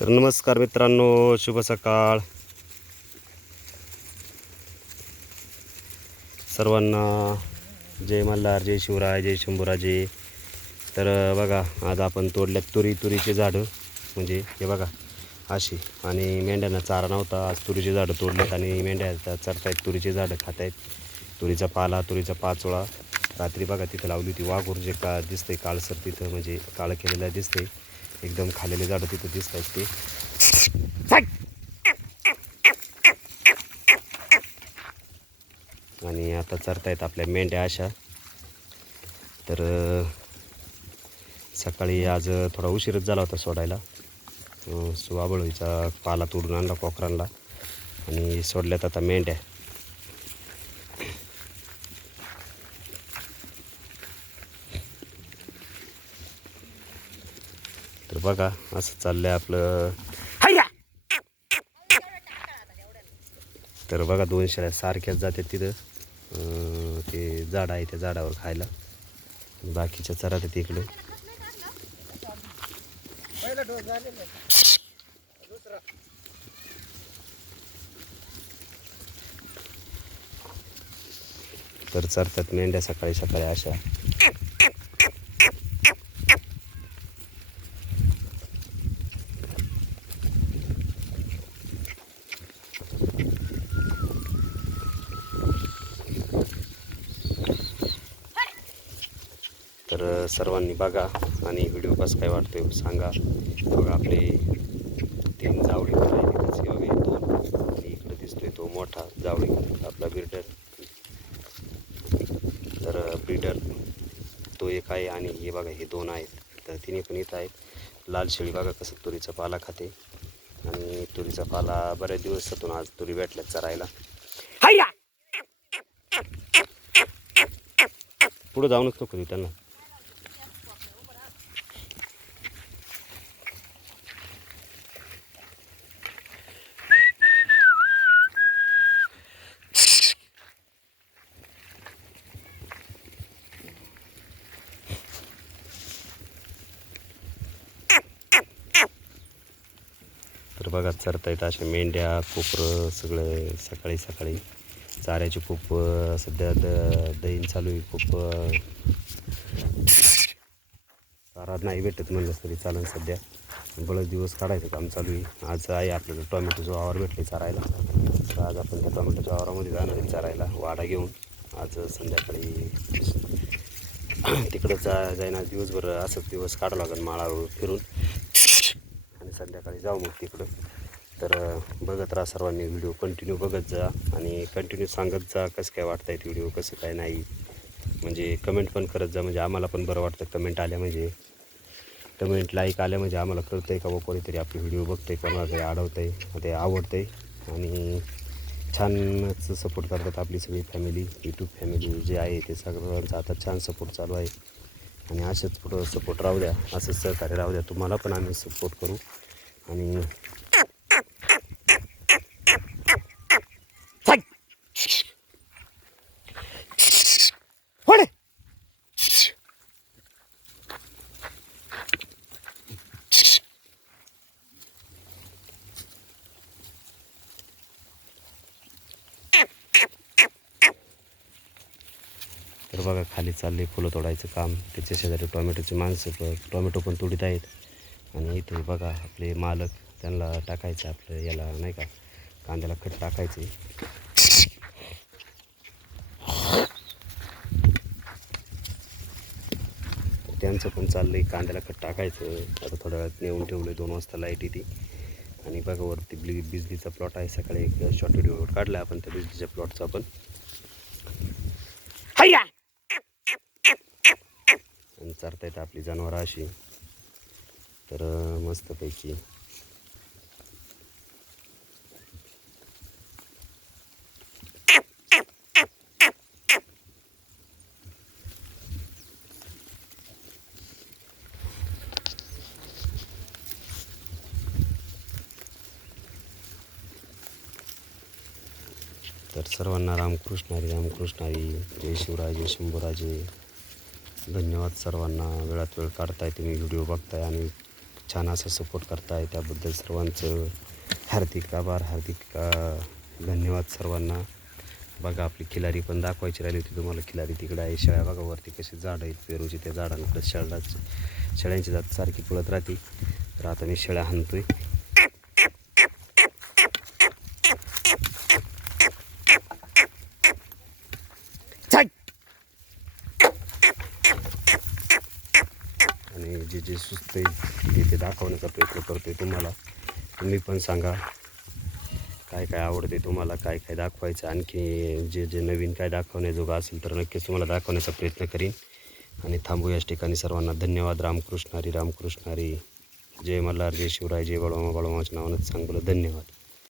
तर नमस्कार मित्रांनो शुभ सकाळ. सर्वांना जय मल्हार जय शिवराय जय शंभूराजे. तर बघा आज आपण तोडल्यात तुरी तुरीचे झाडं. म्हणजे हे बघा अशी. आणि मेंढ्यांना चारा नव्हता आज तुरीचे झाडं तोडलेत आणि मेंढ्या चरतायत तुरीचे झाडं खात आहेत तुरीचा पाला तुरीचा पाचोळा. रात्री बघा तिथं लावली होती वाघूर जे का दिसतंय काळसर तिथं म्हणजे काळं केलेलं दिसतंय. एकदम खालेले झाडं तिथं दिसत आहेत ते. आणि आता चरतायत आपल्या मेंढ्या अशा. तर सकाळी आज थोडा उशीरच झाला होता सोडायला. सुवाबळीचा पाला तोडून आणला कोकरांना. आणि सोडल्यात आता मेंढ्या. बघा असं चाललंय आपलं. तर बघा दोन शेळ्या सारख्याच जातात तिथं. ते झाड आहे त्या झाडावर खायला. बाकीच्या चरा ते तिकडं तर चरतात मेंढ्या सकाळी सकाळी अशा. तर सर्वांनी बघा आणि व्हिडिओ कसं काय वाटतोय सांगा. बघा आपले तीन जावळी तिथंच दोन. आणि इकडे दिसतोय तो मोठा जावळी. आपला ब्रिडर तर ब्रिडर तो एक आहे आणि हे बघा हे दोन आहेत. तर तिने पण इथं आहेत. लाल शेळी बघा कसं तुरीचा पाला खाते. आणि तुरीचा पाला बऱ्याच दिवसातून आज तुरी भेटल्यात चरायला. पुढं जाऊनच नको करू त्यांना. बघा चरतायत अशा मेंढ्या कोपरं सगळं सकाळी सकाळी. चाऱ्याची खूप सध्या द दहीन चालू आहे खूप चारा नाही भेटत म्हणलं तरी चालेल सध्या. बळच दिवस काढायचं काम चालू आहे. आज आहे आपल्याला टोमॅटोचं वावर भेटले चारायला. तर आज आपण त्या टोमॅटोच्या वावरामध्ये जाणार आहे चारायला वाडा घेऊन. आज संध्याकाळी तिकडं जा जाईन आज दिवसभर असंच दिवस काढावं लागेल माळावर फिरून. संध्याकाळी जाऊ मग तिकडं. तर बघत राहा सर्वांनी व्हिडिओ. कंटिन्यू बघत जा आणि कंटिन्यू सांगत जा कसं काय वाटत आहेत व्हिडिओ कसं काय नाही. म्हणजे कमेंट पण करत जा. म्हणजे आम्हाला पण बरं वाटतं कमेंट आल्या म्हणजे. कमेंट लाईक आल्या म्हणजे आम्हाला कळतं आहे का बा कोणीतरी आपले व्हिडिओ बघतं आहे कोणाला तरी अडवतं आहे ते आवडतं आहे आणि छानच सपोर्ट करतात आपली सगळी फॅमिली यूट्यूब फॅमिली जे आहे ते सगळ्यांचा. आता छान सपोर्ट चालू आहे. आणि असंच पुढं सपोर्ट राहू द्या असंच सहकार्य राहू द्या. तुम्हाला पण आम्ही सपोर्ट करू. आणि तर बघा खाली चालले फुलं तोडायचं काम. त्याच्या शेजारी टोमॅटोची माणसं टोमॅटो पण तोडीत आहेत. आणि इथे बघा आपले मालक त्यांना टाकायचं आपलं याला नाही का कांद्याला खत टाकायचे. त्यांचं पण चाललंय कांद्याला खत टाकायचं. आता थोड्या वेळात नेऊन ठेवलं दोन वाजता लाइट येते. आणि बघा वरती ब्लि बिजलीचा प्लॉट आहे. सकाळी एक शॉर्ट व्हिडिओ काढला आपण त्या बिजलीच्या प्लॉटचा पण. आणि चारता आपली जनावरं अशी. तर मस्तपैकी. तर सर्वांना रामकृष्ण हरी रामकृष्ण हरी. जय शिवराजे शंभूराजे. धन्यवाद सर्वांना. वेळात वेळ काढताय तुम्ही व्हिडिओ बघताय आणि छान असं सपोर्ट करताय. त्याबद्दल सर्वांचं हार्दिक आभार हार्दिक धन्यवाद सर्वांना. बघा आपली खिलारी पण दाखवायची राहिली होती तुम्हाला. खिलारी तिकडे आहे शेळ्या बघा वरती कशी झाडं आहेत. पेरूची त्या झाडांकडे शेळाच शेळ्यांची जात सारखी पळत राहते. तर आता मी शेळ्या हाणतोय. आणि जे जे सुचते आहे ते ते दाखवण्याचा प्रयत्न करते तुम्हाला. तुम्ही पण सांगा काय काय आवडते तुम्हाला काय काय दाखवायचं आणखी जे जे नवीन काय दाखवण्याजोगं असेल तर नक्कीच तुम्हाला दाखवण्याचा प्रयत्न करीन. आणि थांबू याच ठिकाणी सर्वांना धन्यवाद. रामकृष्ण हरी रामकृष्ण हरी. जय मल्हार जय शिवराय जय बळवामा बळवामाच्या नावानंच सांगलं धन्यवाद.